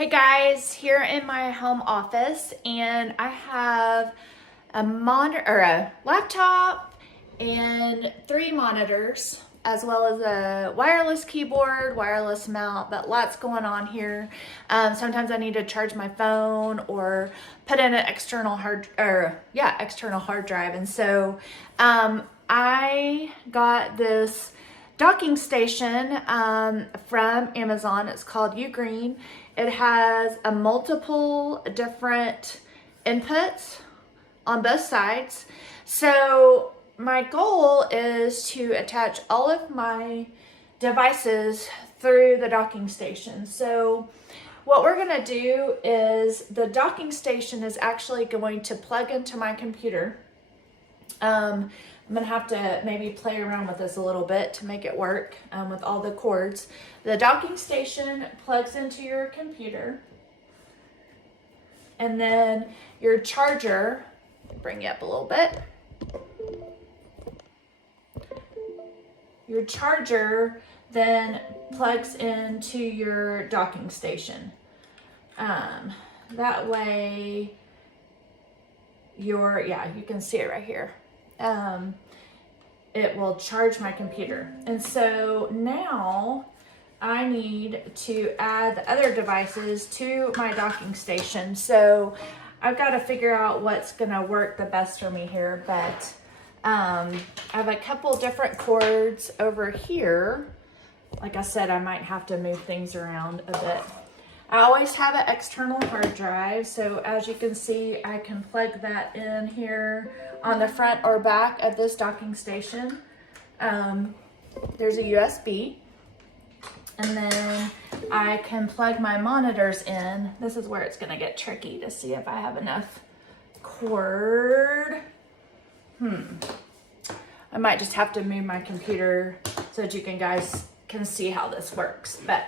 Hey guys, here in my home office, and I have a monitor or a laptop and 3 monitors, as well as a wireless keyboard, wireless mount, but lots going on here. Sometimes I need to charge my phone or put in an external hard drive. And so I got this docking station from Amazon. It's called UGREEN. It has a multiple different inputs on both sides. So my goal is to attach all of my devices through the docking station. So what we're going to do is the docking station is actually going to plug into my computer. I'm going to have to maybe play around with this a little bit to make it work with all the cords. The docking station plugs into your computer, and then your charger, bring you up a little bit. Your charger then plugs into your docking station. That way you can see it right here. It will charge my computer. And so now I need to add the other devices to my docking station. So I've got to figure out what's gonna work the best for me here, but I have a couple different cords over here. Like I said, I might have to move things around a bit. I always have an external hard drive, so as you can see, I can plug that in here on the front or back of this docking station. There's a USB, and then I can plug my monitors in. This is where it's gonna get tricky to see if I have enough cord. I might just have to move my computer so that you guys can see how this works, but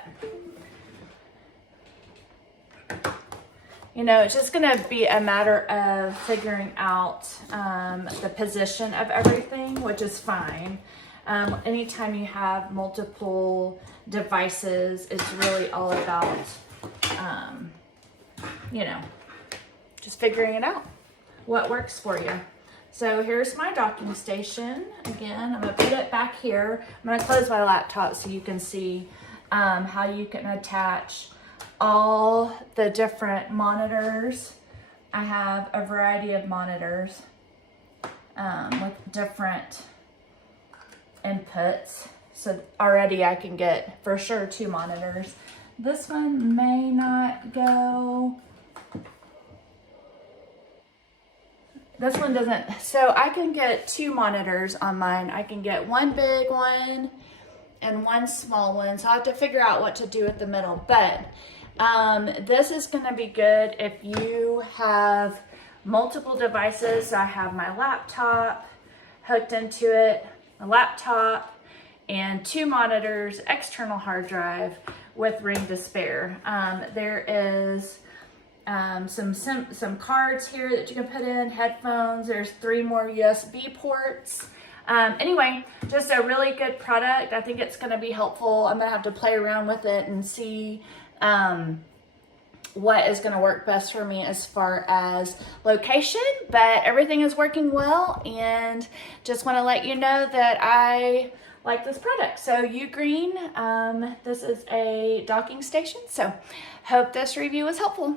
you know, it's just gonna be a matter of figuring out the position of everything, which is fine. Anytime you have multiple devices, it's really all about, you know, just figuring it out, what works for you. So here's my docking station. Again, I'm gonna put it back here. I'm gonna close my laptop so you can see how you can attach all the different monitors. I have a variety of monitors with different inputs. So already I can get for sure 2 monitors. This one may not go. This one doesn't. So I can get 2 monitors on mine. I can get 1 big one and 1 small one. So I have to figure out what to do with the middle. But this is going to be good if you have multiple devices. I have my laptop hooked into it, a laptop, and 2 monitors, external hard drive with room to spare. There is some cards here that you can put in, headphones. There's 3 more USB ports. Anyway, just a really good product. I think it's going to be helpful. I'm going to have to play around with it and see what is going to work best for me as far as location, but everything is working well, and just want to let you know that I like this product. So UGREEN, this is a docking station, so hope this review was helpful.